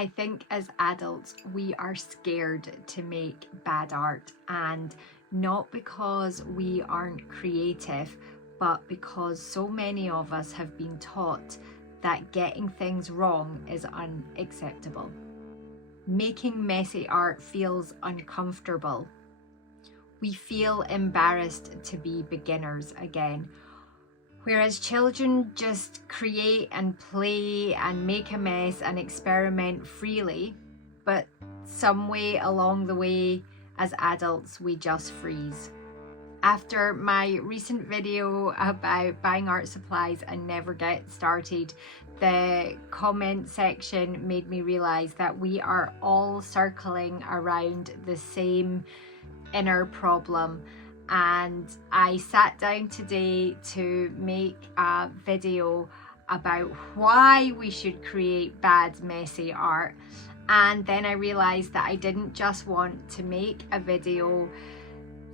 I think as adults, we are scared to make bad art, and not because we aren't creative, but because so many of us have been taught that getting things wrong is unacceptable. Making messy art feels uncomfortable. We feel embarrassed to be beginners again. Whereas children just create and play and make a mess and experiment freely, but some way along the way, as adults, we just freeze. After my recent video about buying art supplies and never get started, the comment section made me realise that we are all circling around the same inner problem. And I sat down today to make a video about why we should create bad, messy art. And then I realised that I didn't just want to make a video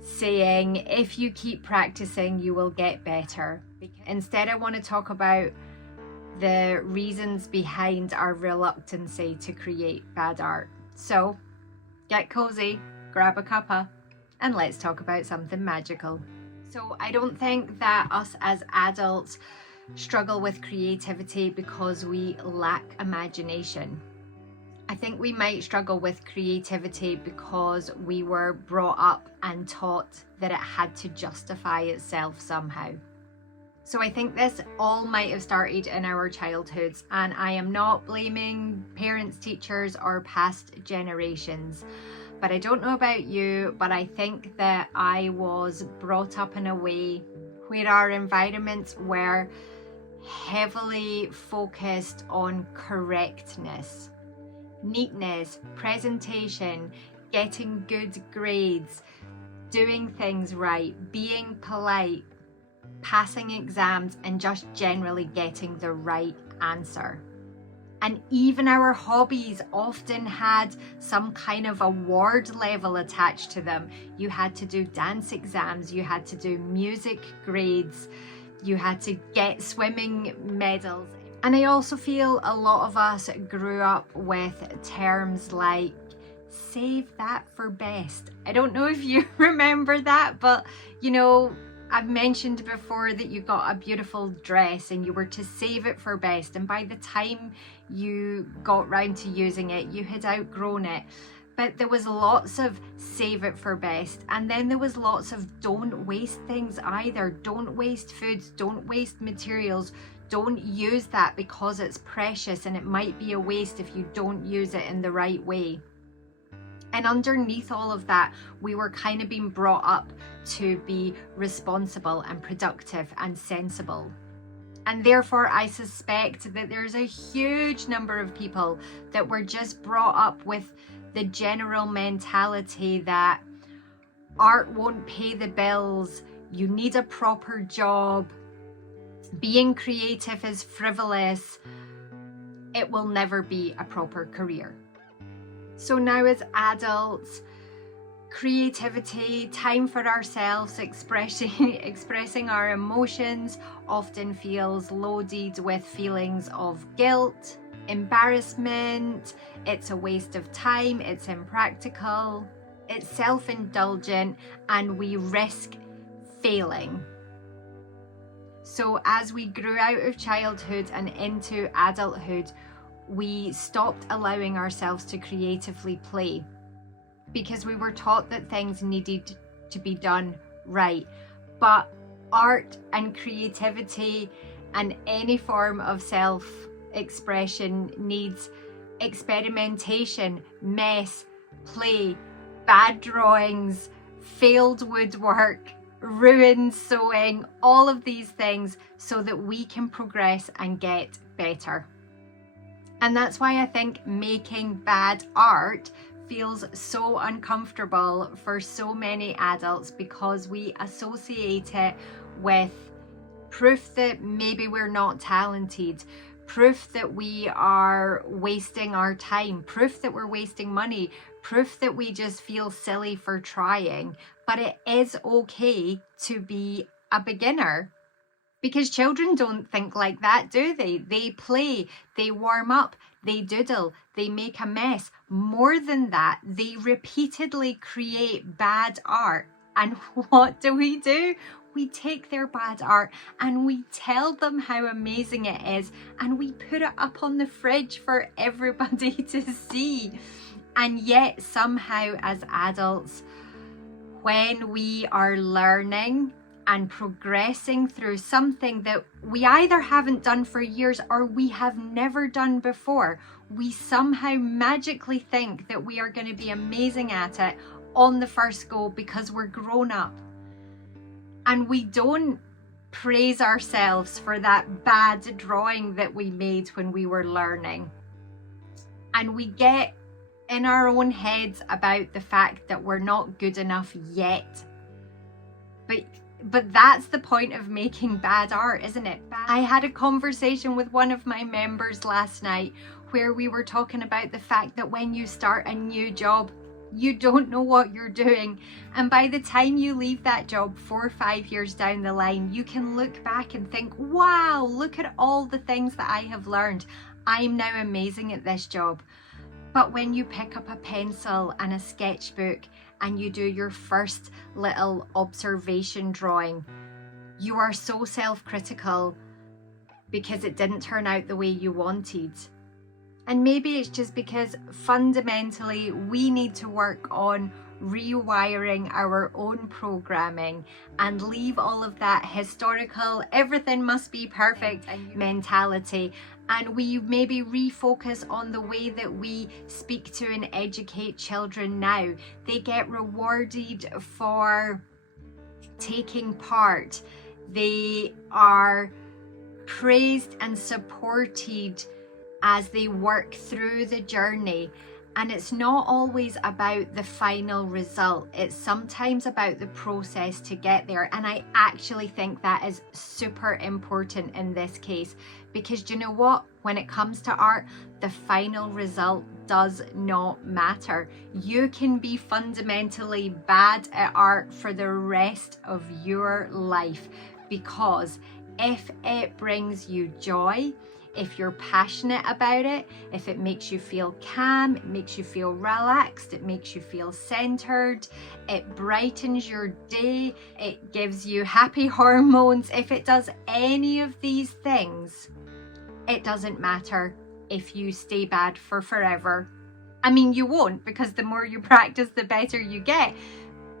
saying, if you keep practicing, you will get better. Instead, I want to talk about the reasons behind our reluctancy to create bad art. So get cozy, grab a cuppa, and let's talk about something magical. So I don't think that us as adults struggle with creativity because we lack imagination. I think we might struggle with creativity because we were brought up and taught that it had to justify itself somehow. So I think this all might have started in our childhoods, and I am not blaming parents, teachers, or past generations. But I don't know about you, but I think that I was brought up in a way where our environments were heavily focused on correctness, neatness, presentation, getting good grades, doing things right, being polite, passing exams, and just generally getting the right answer. And even our hobbies often had some kind of award level attached to them. You had to do dance exams, you had to do music grades, you had to get swimming medals. And I also feel a lot of us grew up with terms like save that for best. I don't know if you remember that, but you know, I've mentioned before that you got a beautiful dress and you were to save it for best, and by the time you got round to using it, you had outgrown it. But there was lots of save it for best, and then there was lots of don't waste things either. Don't waste foods, don't waste materials, don't use that because it's precious and it might be a waste if you don't use it in the right way. And underneath all of that, we were kind of being brought up to be responsible and productive and sensible. And therefore, I suspect that there's a huge number of people that were just brought up with the general mentality that art won't pay the bills, you need a proper job, being creative is frivolous, it will never be a proper career. So now as adults, creativity, time for ourselves, expressing our emotions often feels loaded with feelings of guilt, embarrassment, it's a waste of time, it's impractical, it's self-indulgent, and we risk failing. So as we grew out of childhood and into adulthood, we stopped allowing ourselves to creatively play because we were taught that things needed to be done right. But art and creativity and any form of self-expression needs experimentation, mess, play, bad drawings, failed woodwork, ruined sewing, all of these things so that we can progress and get better. And that's why I think making bad art feels so uncomfortable for so many adults, because we associate it with proof that maybe we're not talented, proof that we are wasting our time, proof that we're wasting money, proof that we just feel silly for trying. But it is okay to be a beginner, Because children don't think like that, do they? They play, they warm up, they doodle, they make a mess. More than that, they repeatedly create bad art. And what do? We take their bad art and we tell them how amazing it is, and we put it up on the fridge for everybody to see. And yet somehow as adults, when we are learning and progressing through something that we either haven't done for years or we have never done before, we somehow magically think that we are going to be amazing at it on the first go because we're grown up. And we don't praise ourselves for that bad drawing that we made when we were learning. And we get in our own heads about the fact that we're not good enough yet. But that's the point of making bad art, isn't it? I had a conversation with one of my members last night where we were talking about the fact that when you start a new job, you don't know what you're doing. And by the time you leave that job 4 or 5 years down the line, you can look back and think, wow, look at all the things that I have learned. I'm now amazing at this job. But when you pick up a pencil and a sketchbook and you do your first little observation drawing, you are so self-critical because it didn't turn out the way you wanted. And maybe it's just because fundamentally we need to work on rewiring our own programming and leave all of that historical, everything must be perfect mentality. And we maybe refocus on the way that we speak to and educate children now. They get rewarded for taking part. They are praised and supported as they work through the journey. And it's not always about the final result. It's sometimes about the process to get there. And I actually think that is super important in this case, because do you know what? When it comes to art, the final result does not matter. You can be fundamentally bad at art for the rest of your life, because if it brings you joy, if you're passionate about it, if it makes you feel calm, it makes you feel relaxed, it makes you feel centered, it brightens your day, it gives you happy hormones, if it does any of these things, it doesn't matter if you stay bad for forever. I mean, you won't, because the more you practice, the better you get.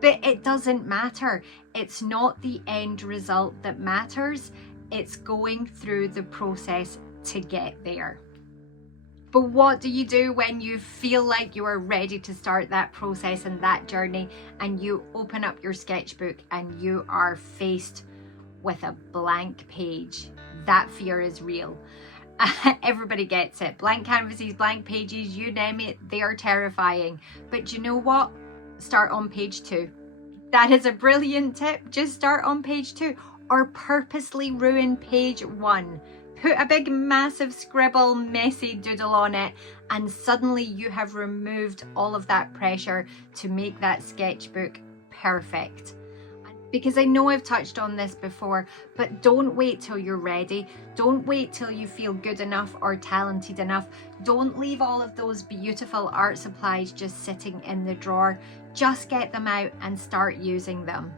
But it doesn't matter. It's not the end result that matters. It's going through the process to get there. But what do you do when you feel like you are ready to start that process and that journey, and you open up your sketchbook and you are faced with a blank page? That fear is real. Everybody gets it. Blank canvases, blank pages, you name it, they are terrifying. But you know what? Start on page 2. That is a brilliant tip. Just start on page 2, or purposely ruin page 1. Put a big massive scribble messy doodle on it, and suddenly you have removed all of that pressure to make that sketchbook perfect. Because I know I've touched on this before, but don't wait till you're ready. Don't wait till you feel good enough or talented enough. Don't leave all of those beautiful art supplies just sitting in the drawer. Just get them out and start using them.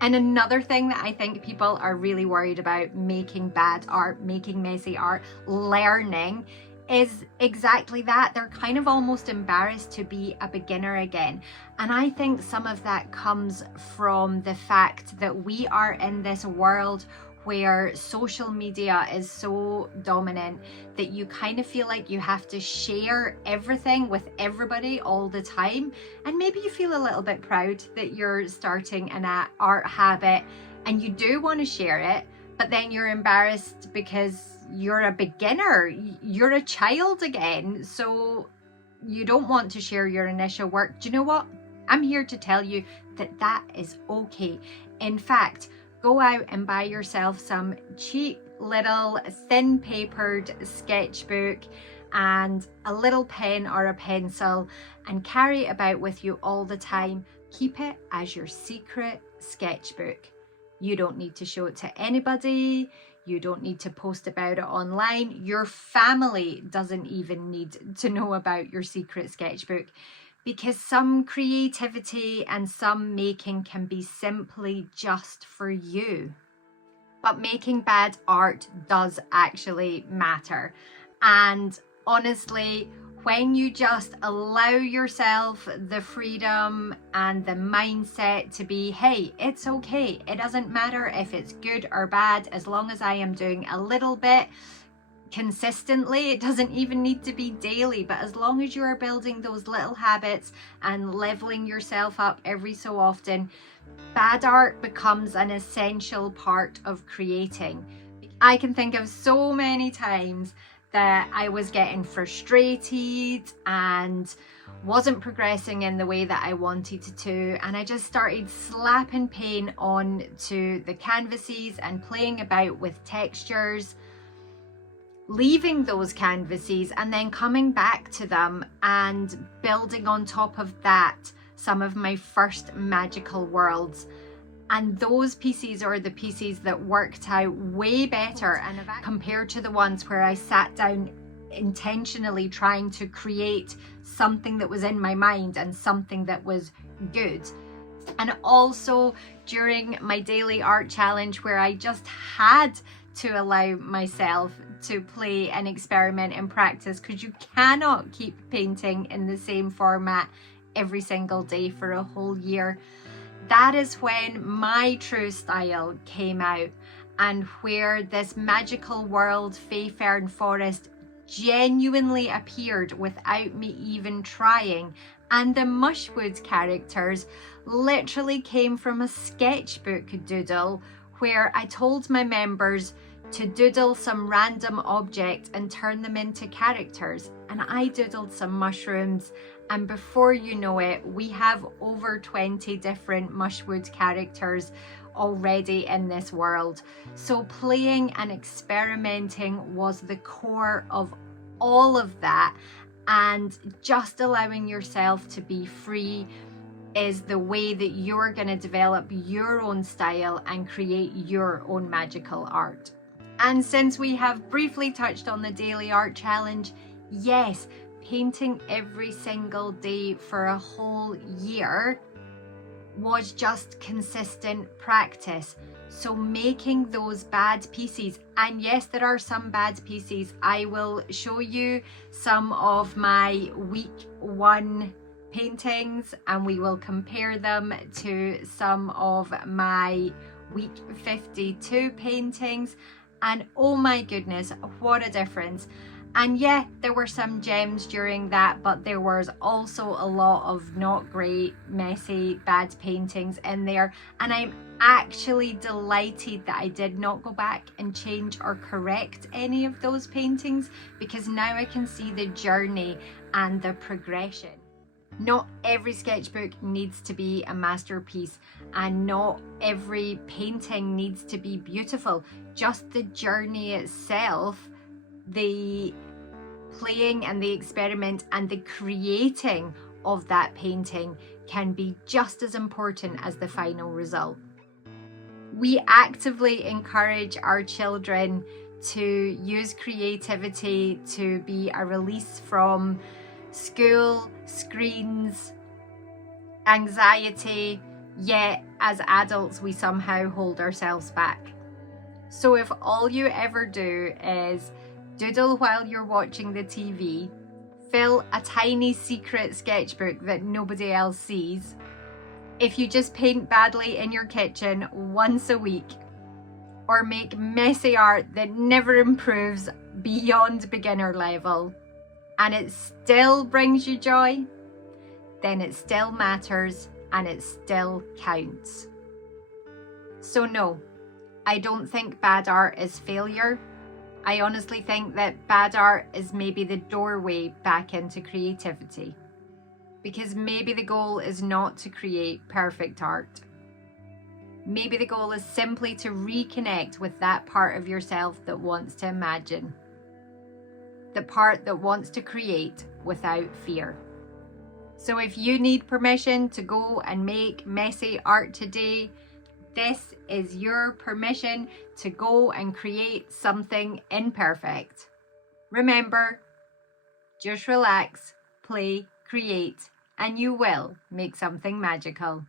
And another thing that I think people are really worried about making bad art, making messy art, learning, is exactly that. They're kind of almost embarrassed to be a beginner again. And I think some of that comes from the fact that we are in this world where social media is so dominant that you kind of feel like you have to share everything with everybody all the time. And maybe you feel a little bit proud that you're starting an art habit and you do want to share it, but then you're embarrassed because you're a beginner, you're a child again, so you don't want to share your initial work. Do you know what? I'm here to tell you that that is okay. In fact, go out and buy yourself some cheap little thin papered sketchbook and a little pen or a pencil, and carry it about with you all the time. Keep it as your secret sketchbook. You don't need to show it to anybody. You don't need to post about it online. Your family doesn't even need to know about your secret sketchbook, because some creativity and some making can be simply just for you. But making bad art does actually matter. And honestly, when you just allow yourself the freedom and the mindset to be, hey, it's okay. It doesn't matter if it's good or bad, as long as I am doing a little bit consistently. It doesn't even need to be daily, but as long as you are building those little habits and leveling yourself up every so often, bad art becomes an essential part of creating. I can think of so many times that I was getting frustrated and wasn't progressing in the way that I wanted to, and I just started slapping paint on to the canvases and playing about with textures, leaving those canvases and then coming back to them and building on top of that some of my first magical worlds. And those pieces are the pieces that worked out way better and compared to the ones where I sat down intentionally trying to create something that was in my mind and something that was good. And also during my daily art challenge, where I just had to allow myself to play and experiment and practice, because you cannot keep painting in the same format every single day for a whole year. That is when my true style came out, and where this magical world, Fay Fern Forest, genuinely appeared without me even trying. And the Mushwood characters literally came from a sketchbook doodle where I told my members to doodle some random object and turn them into characters. And I doodled some mushrooms, and before you know it, we have over 20 different Mushwood characters already in this world. So playing and experimenting was the core of all of that, and just allowing yourself to be free is the way that you're going to develop your own style and create your own magical art. And since we have briefly touched on the daily art challenge, yes, painting every single day for a whole year was just consistent practice. So making those bad pieces, and yes, there are some bad pieces. I will show you some of my week 1 paintings and we will compare them to some of my week 52 paintings, and oh my goodness, what a difference. And yeah, there were some gems during that, but there was also a lot of not great, messy, bad paintings in there. And I'm actually delighted that I did not go back and change or correct any of those paintings, because now I can see the journey and the progression. Not every sketchbook needs to be a masterpiece, and not every painting needs to be beautiful. Just the journey itself, the playing and the experiment and the creating of that painting can be just as important as the final result. We actively encourage our children to use creativity to be a release from school, screens, anxiety, yet as adults we somehow hold ourselves back. So if all you ever do is doodle while you're watching the TV, fill a tiny secret sketchbook that nobody else sees, if you just paint badly in your kitchen once a week, or make messy art that never improves beyond beginner level, and it still brings you joy, then it still matters and it still counts. So no, I don't think bad art is failure. I honestly think that bad art is maybe the doorway back into creativity, because maybe the goal is not to create perfect art. Maybe the goal is simply to reconnect with that part of yourself that wants to imagine, the part that wants to create without fear. So if you need permission to go and make messy art today, This is your permission to go and create something imperfect. Remember, just relax, play, create, and you will make something magical.